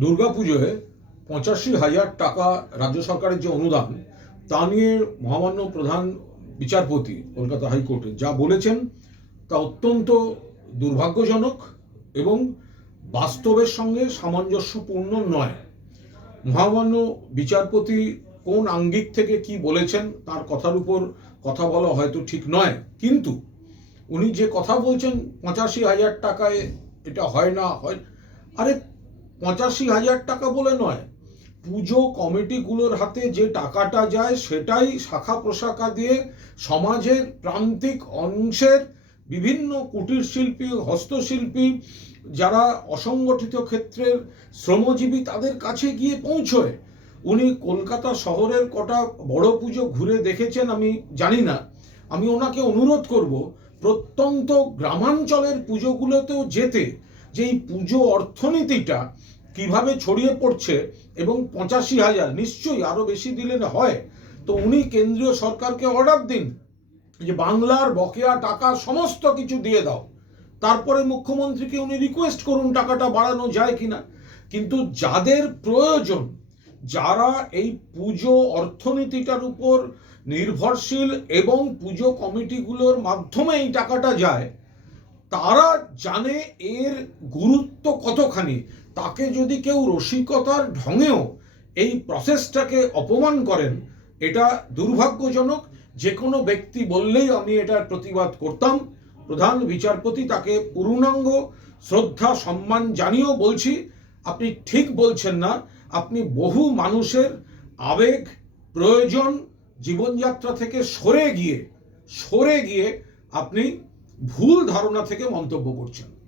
দুর্গাপুজোয় পঁচাশি হাজার টাকা রাজ্য সরকারের যে অনুদান, তা নিয়ে মহামান্য প্রধান বিচারপতি কলকাতা হাইকোর্টে যা বলেছেন, তা অত্যন্ত দুর্ভাগ্যজনক এবং বাস্তবের সঙ্গে সামঞ্জস্যপূর্ণ নয়। মহামান্য বিচারপতি কোন আঙ্গিক থেকে কি বলেছেন, তার কথার উপর কথা বলা হয়তো ঠিক নয়, কিন্তু উনি যে কথা বলছেন, পঁচাশি হাজার টাকায় এটা হয় না, হয় আরে পঁচাশি হাজার টাকা বলে নয়। পুজো কমিটিগুলোর হাতে যে টাকাটা যায়, সেটাই শাখা প্রশাখা দিয়ে সমাজের প্রান্তিক অংশের বিভিন্ন কুটির শিল্পী হস্তশিল্পী যারা অসংগঠিত ক্ষেত্রের শ্রমজীবী তাদের কাছে গিয়ে পৌঁছয়। উনি কলকাতা শহরের কটা বড় পুজো ঘুরে দেখেছেন আমি জানি না। আমি ওনাকে অনুরোধ করব, প্রত্যন্ত গ্রামাঞ্চলের পুজোগুলোতেও যেতে যে এই পুজো অর্থনীতিটা কীভাবে ছড়িয়ে পড়ছে এবং পঁচাশি হাজার নিশ্চয়ই আরও বেশি দিলে হয়, তো উনি কেন্দ্রীয় সরকারকে অর্ডার দিন, যে বাংলার বকেয়া টাকা সমস্ত কিছু দিয়ে দাও। তারপরে মুখ্যমন্ত্রীকে উনি রিকোয়েস্ট করুন টাকাটা বাড়ানো যায় কিনা। কিন্তু যাদের প্রয়োজন, যারা এই পুজো অর্থনীতিটার উপর নির্ভরশীল এবং পুজো কমিটিগুলোর মাধ্যমে এই টাকাটা যায় তারা জানে এর গুরুত্ব কতখানি, তাকে যদি কেউ রসিকতার ঢঙেও এই প্রসেসটাকে অপমান করেন, এটা দুর্ভাগ্যজনক। যে কোনো ব্যক্তি বললেই আমি এটার প্রতিবাদ করতাম। প্রধান বিচারপতি তাকে পূর্ণাঙ্গ শ্রদ্ধা, সম্মান জানিয়েও বলছি, আপনি ঠিক বলছেন না। আপনি বহু মানুষের আবেগ, প্রয়োজন, জীবনযাত্রা থেকে সরে গিয়ে সরে গিয়ে আপনি ভুল ধারণা থেকে মন্তব্য করছেন।